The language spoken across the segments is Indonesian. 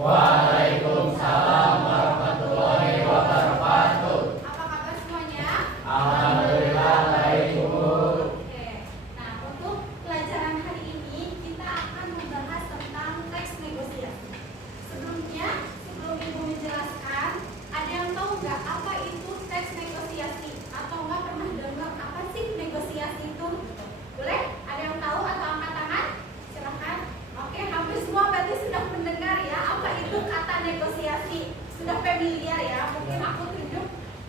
Waalaikumsalam warahmatullahi wabarakatuh. Apa kabar semuanya? Alhamdulillah baik, Bu. Oke. Nah, untuk pelajaran hari ini kita akan membahas tentang teks negosiasi. Sebelum Ibu menjelaskan, ada yang tahu nggak apa itu teks negosiasi? Atau nggak pernah dengar apa sih negosiasi itu? Boleh? Ada yang tahu atau angkat tangan? Silahkan. Oke, hampir semua berarti sudah mendengar ya apa itu kata negosiasi. Sudah familiar ya? Mungkin aku tunjuk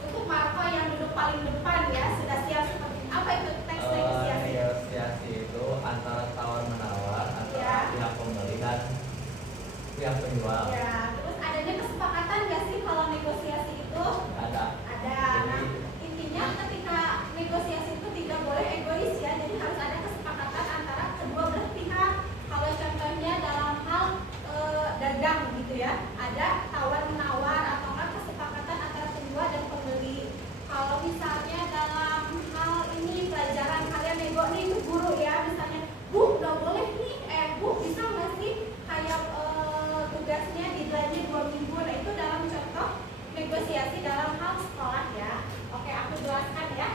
untuk Marco yang duduk paling depan ya. Sudah siap seperti ini. Apa itu teks negosiasi? Negosiasi itu antara tawar menawar antara Ya. pihak pembeli dan pihak penjual. Ya, terus adanya kesepakatan nggak sih kalau negosiasi itu? Ada. Ada. Nah, intinya ketika negosiasi itu tidak boleh egois ya. Jadi harus ada kesepakatan antara kedua belah pihak. Kalau contohnya dalam hal dagang gitu ya, ada tawar menawar atau enggak kesepakatan antara penjual dan pembeli. Kalau misalnya dalam hal ini pelajaran kalian nego nih itu guru ya, misalnya Bu nggak boleh nih, Bu bisa nggak sih kayak tugasnya deadline-nya 2 minggu. Nah itu dalam contoh negosiasi dalam hal sekolah ya. Oke, aku jelaskan ya.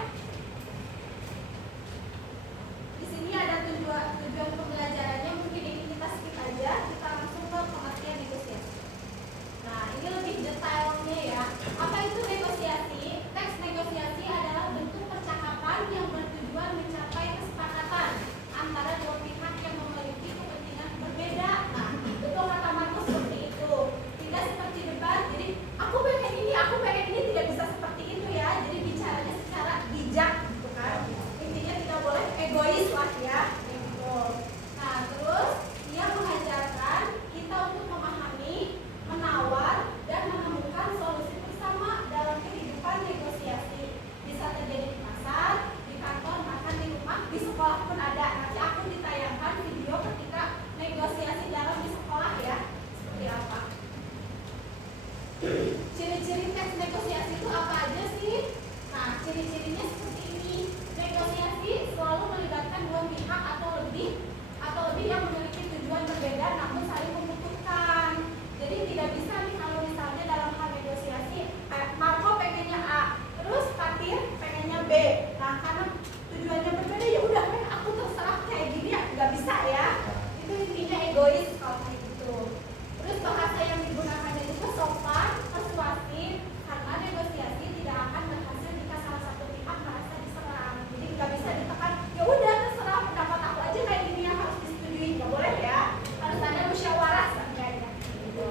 Di sini ada tujuan pembelajarannya, mungkin ini kita skip aja, kita langsung ke pengertian negosiasi. Nah, ini lebih detailnya ya. Apa itu negosiasi? Teks negosiasi adalah bentuk percakapan yang bertujuan mencapai kesepakatan antara dua pihak yang memiliki kepentingan berbeda. Nah, itu kata Marco seperti itu. Tidak seperti debat. Jadi, aku pengen ini, tidak bisa seperti itu ya. Jadi bicaranya secara bijak gitu kan. Intinya tidak boleh egois lah ya. Gitu. Nah, terus dia mengajarkan kita untuk memahami, menawar, dan menemukan solusi bersama dalam kehidupan negosiasi. Bisa terjadi di pasar, di kantor, bahkan di rumah, di sekolah pun ada. Nanti aku ditayangkan video ketika negosiasi dalam di sekolah ya. Seperti apa? Ciri-ciri teks negosiasi itu apa aja sih? Nah, ciri-cirinya seperti ini. Negosiasi selalu melibatkan dua pihak atau lebih yang memiliki tujuan berbeda namun saling membutuhkan. Jadi tidak bisa nih kalau misalnya dalam hal negosiasi, Marco pengennya A, terus Fatir pengennya B. Nah, karena tujuannya berbeda ya udah aku terserah kayak gini ya, nggak bisa ya. Itu intinya egois kalau kayak gitu. Terus bahasa yang digunakannya juga sopan, persuasif, karena negosiasi tidak akan berhasil jika salah satu pihak merasa diserang. Jadi nggak bisa ditekan, ya udah terserah pendapat aku aja kayak gini yang harus disetujui, nggak boleh ya. Harus ada musyawarah seenggaknya. Gitu.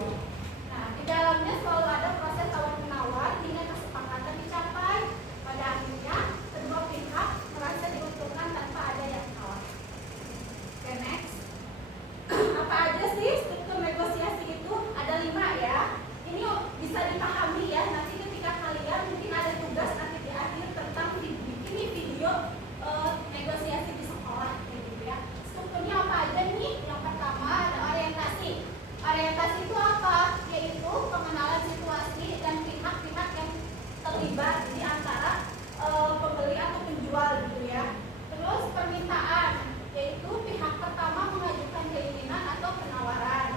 Nah, di dalamnya selalu ada proses tawar menawar hingga kesepakatan dicapai. Pada akhirnya kedua pihak merasa diuntungkan tanpa ada yang kalah. Oke, next. Apa aja sih struktur negosiasi itu? Ada 5 ya. Ini bisa dipahami ya. Nanti ketika kalian mungkin ada tugas nanti di akhir tentang bikin video negosiasi di sekolah kayak gitu ya. Strukturnya apa aja nih? Yang pertama ada orientasi. Orientasi itu apa? Yaitu pengenalan situasi dan pihak-pihak yang terlibat di antara pembeli atau penjual gitu ya. Terus permintaan, yaitu pihak pertama mengajukan keinginan atau penawaran.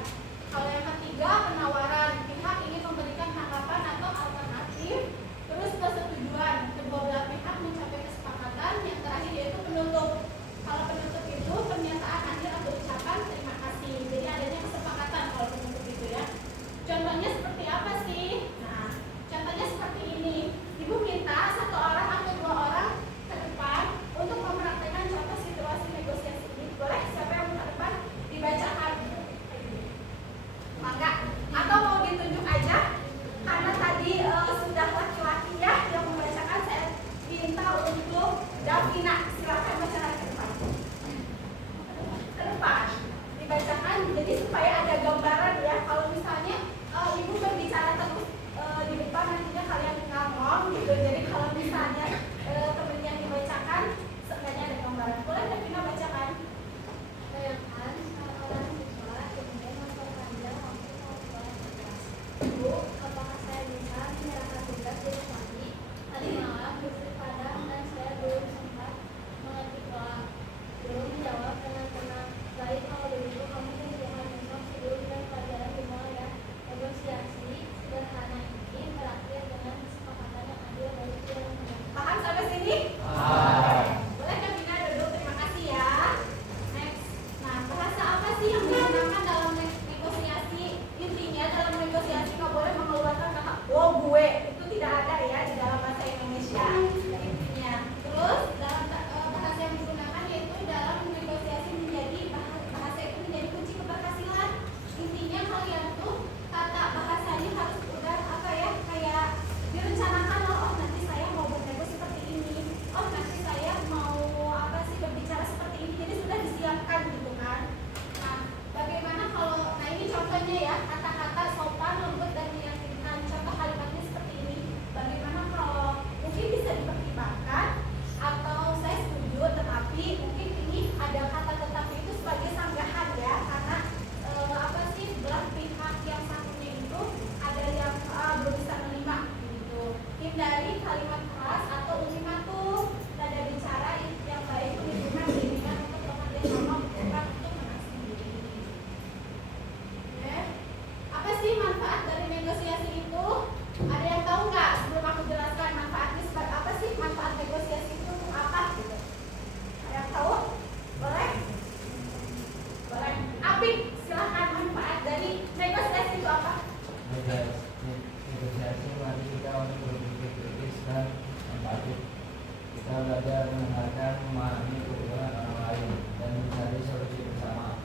belajar mendengarkan, memahami kebutuhan orang lain, dan mencari solusi bersama.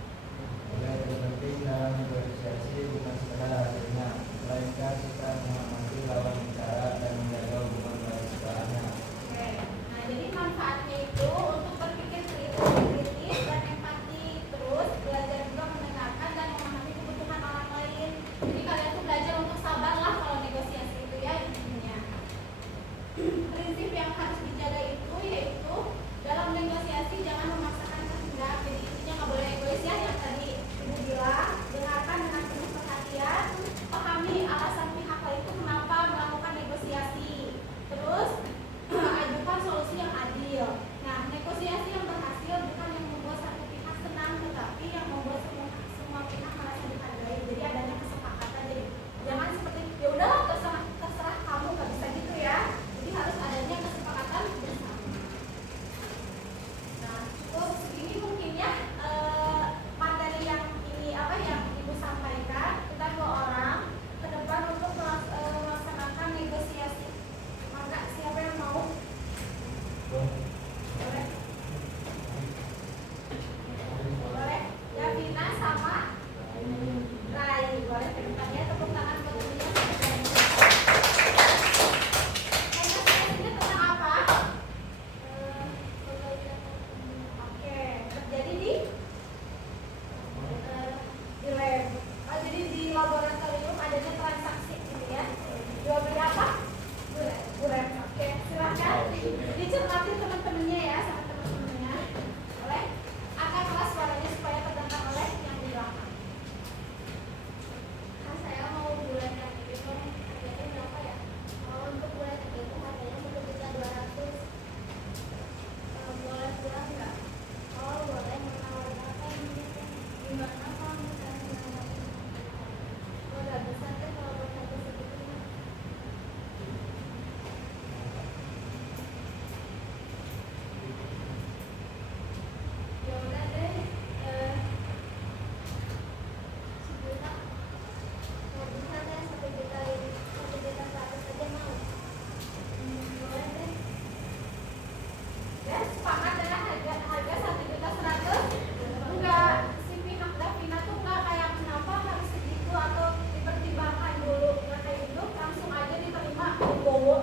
Yang terpenting dalam negosiasi bukan sekedar hasilnya, melainkan kita menghormati lawan bicara dan menjaga hubungan baik setelahnya. Oke. Nah, jadi manfaatnya itu untuk berpikir kritis dan empati, terus belajar juga mendengarkan dan memahami kebutuhan orang lain. Jadi kalian tuh belajar untuk sabar lah kalau negosiasi itu ya intinya. Prinsip yang harus dijaga itu yaitu dalam negosiasi jangan memaksakan kehendak. Jadi intinya nggak boleh egois ya, yang tadi ibu bilang. Dengarkan dengan penuh perhatian, pahami alasan pihak lain itu kenapa melakukan negosiasi. Terus ajukan solusi yang adil. Nah, negosiasi yang berhasil bukan yang membuat satu pihak senang, tetapi yang membuat semua pihak merasa dihargai. Jadi adanya kesepakatan. Jadi jangan seperti ya udahlah terserah kamu, nggak bisa gitu ya. Jadi harus adanya kesepakatan bersama. Nah, cukup segini mungkin ya materi yang ini apa yang ibu sampaikan. Kita 2 orang ke depan untuk melaksanakan negosiasi. Maka siapa yang mau? Boleh? Boleh? Ya, Vina sama Rai. Boleh ke depannya, tepuk tangan buat Vina. Negosiasinya tentang apa? Oke, terjadi di lab. Oh, jadi di laboratorium adanya transaksi gitu ya. Jual beli apa? Buret. Oke, silahkan dicermati teman-temannya ya, sama teman-temannya. Boleh? Angkat kelas suaranya supaya terdengar oleh yang di belakang. Kan saya mau bulan yang itu harganya berapa ya? Untuk bulan yang itu harganya 1.200.000. Boleh pulang nggak? Oh boleh, menawarkan apa ini? Gimana kalau misalnya menawarkan? Udah bisa kan kalau buat harga segitu mah. Ya udah deh, 1 juta. Mau bisa deh 1.100.000 aja mau. Boleh deh. Ya, sepakat dengan harga 1.100.000. Enggak, si pihak Davina tuh enggak kayak kenapa harus segitu atau dipertimbangkan dulu. Enggak kayak gitu, langsung aja diterima. Bowo